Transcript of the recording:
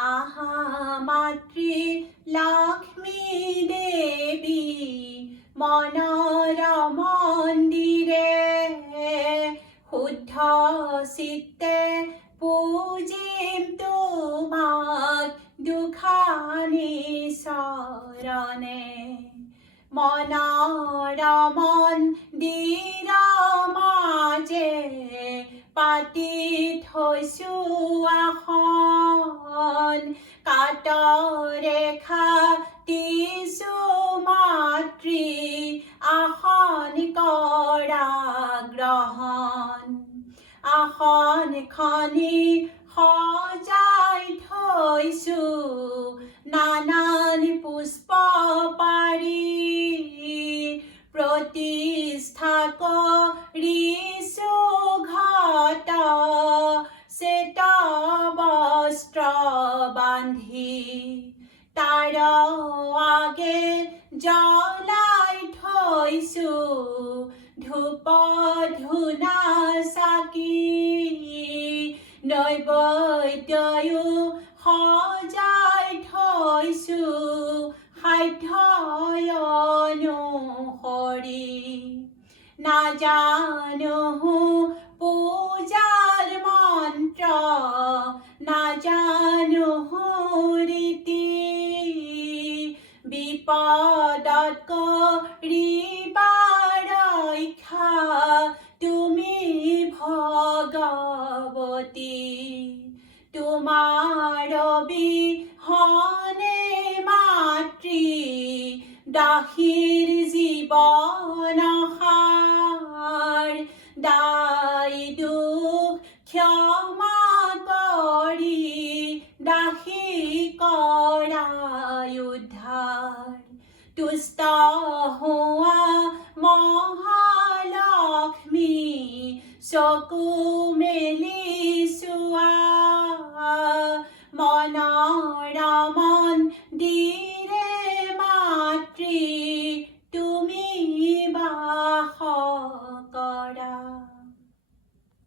আহা মাতৃ লক্ষ্মী দেৱী মনৰ মন্দিৰে শুদ্ধ চিত্তে পূজিম তোমাক দুখানি চৰণে মনৰ মন্দিৰ মাজে পাতি থৈছো আসন কাটৰে খাটিছো মাতৃ আসন কৰা গ্ৰহণ আসনখনি সজাই থৈছো নানান পুষ্প পাৰি প্ৰতিষ্ঠা কৰিছো ঘট শ্বেত বস্ত্ৰ বান্ধি তাৰ আগে জ্বলাই থৈছো ধূপ ধূনা চাকি নৈবেদ্যও সজাই থৈছো সাধ্য অনুসৰি নাজানো পূজাৰ মন্ত্ৰ নাজানো ৰীতি বিপদত কৰিবা ৰক্ষা তুমি ভগৱতী তোমাৰ বিহনে মাতৃ দাসীৰ জীৱন সাৰ দায় দুখ ক্ষমা কৰি দাসী কৰা উদ্ধাৰ তুষ্ট হোৱা মহালক্ষ্মী চকু মেলি